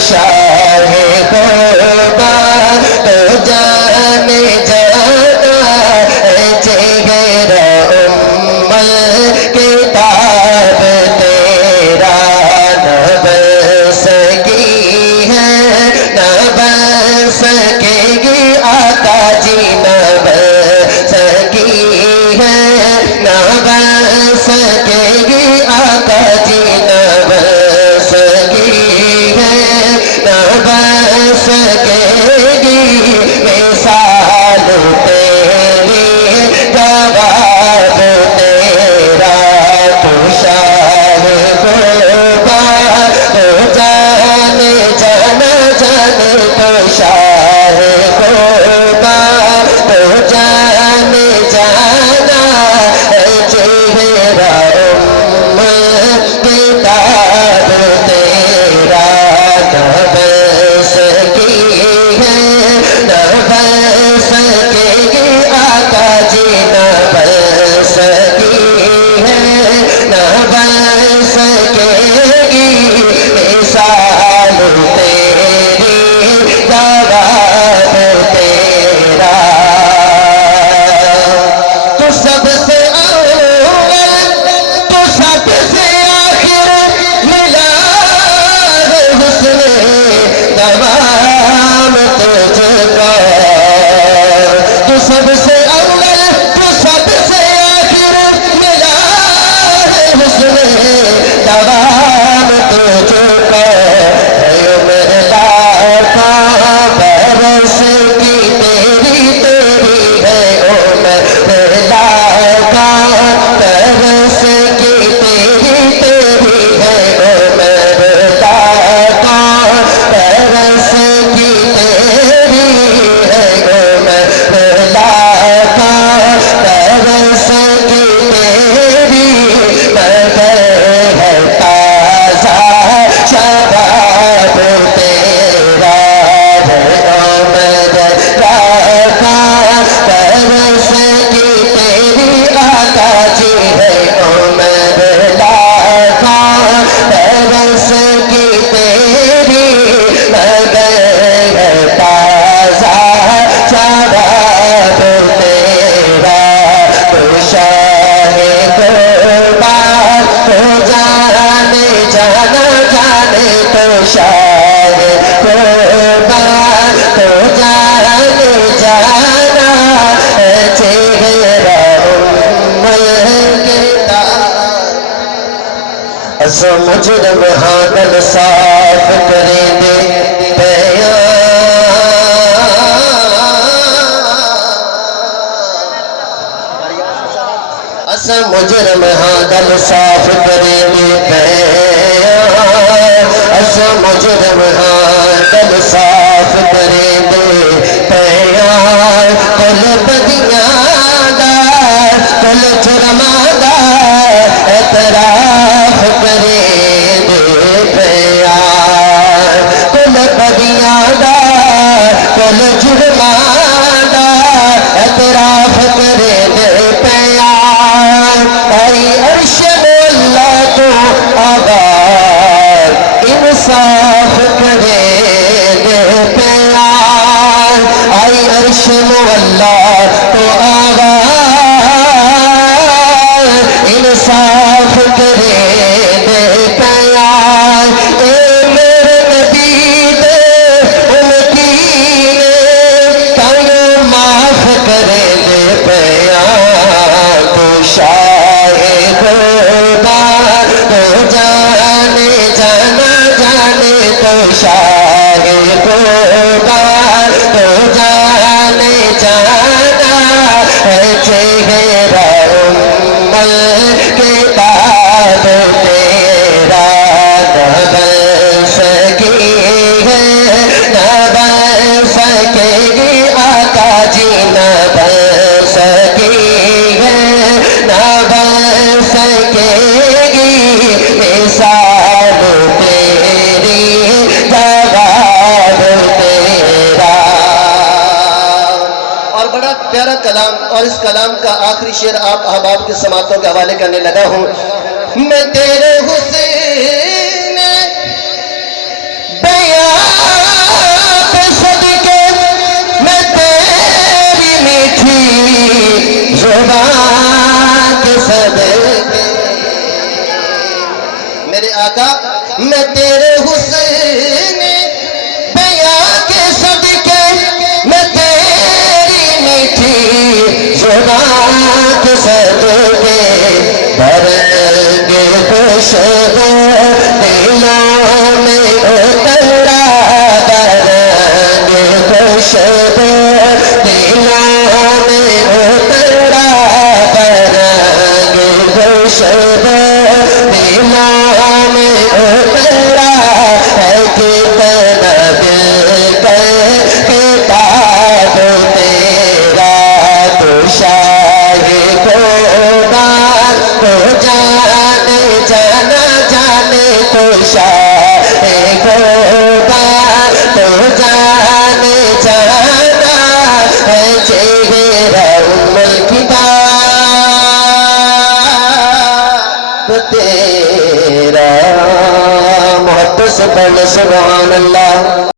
شاہ قربا تو جان جانا جگر ام الکتاب تیرا نہ بن سکی ہے نہ بن سکے گی آقا جی نہ بن سکی ہے نہ بن سکے گی آقا جی نہ بن سکی ہے نہ بن سکے گی مثال تیری جواب تیرا تو شاہ قربا تو جان جانا جان تو شاہ قربا تو جان جانا چہرہ ام کتاب تیرا نہ بن سکی ہے نہ بن سکے گی آقا جی نہ بن سکی ہے نہ بن سکے گی مثال تیری جواب تیرا تو سب سے اول تو سب سے آخر ملا ہے حسن تمام تجھ کو تو سب سے اول تو سب سے آخر ملا ہے حسن تمام تجھ کو برس کی تیری تیری ہے عمر لاکھا برس کی تیری تیری ہے عمر لاکھا برس کی تیری ہے عمر لاکھا برس کی تیری مگر ہے تازہ شباب تیرا برس کی تیری آقا جی ہے عمر لاکھا برس کی تیری مگر ہے تازہ شباب تیرا تو شاہ قربا تو جان جانا جانے تو شاہ قربا تو جان جانا چہرہ ام الکتاب مجرم حاضر صاف کریں دے مجرم حاضر صاف کریں دے مجرم حاضر صاف کریں دے پیار کل بدیاں دار کل جرماں دار اعتراف کریں دے پیار کل بدیاں دار کل جرماں دار اعتراف کریں دے پیار آئی عرش مولا تو آباد انصاف کرے دے پیار آئی عرش مولا تو آباد انصاف کرے دے پیار اے میرے نبی دے امتی نے کیوں معاف کرے دے پیار تو شاہ قربا تو جانے جانا جانے تو شاہ قربا تو جانے جانا چہرہ ام الکتاب تیرا نہ بن سکی ہے نہ بن سکے گی آقا جی نہ بن سکی ہے نہ بن سکے گی مثال تیری جواب تیرا اور بڑا پیارا کلام اور اس کلام کا آخری شعر آپ احباب کے سماعتوں کے حوالے کرنے لگا ہوں میں تیرے حسین بیان آقا میں تیرے حسن بیاں کے صدقے میں تیری میٹھی زبان کے صدقے بھرنگے خوشبو دلوں میں اترا بھرنگے خوشبو دلوں میں اترا بھرنگے خوشبو دلوں میں اترا ہے کتنا دل کر کتاب تیرا تو شاہ خوبان تو جانے جانا جانے تو شاہ خوبان تو جانے جانا ہے چہرہ کتاب تیرا محبت سے بول سبحان اللہ.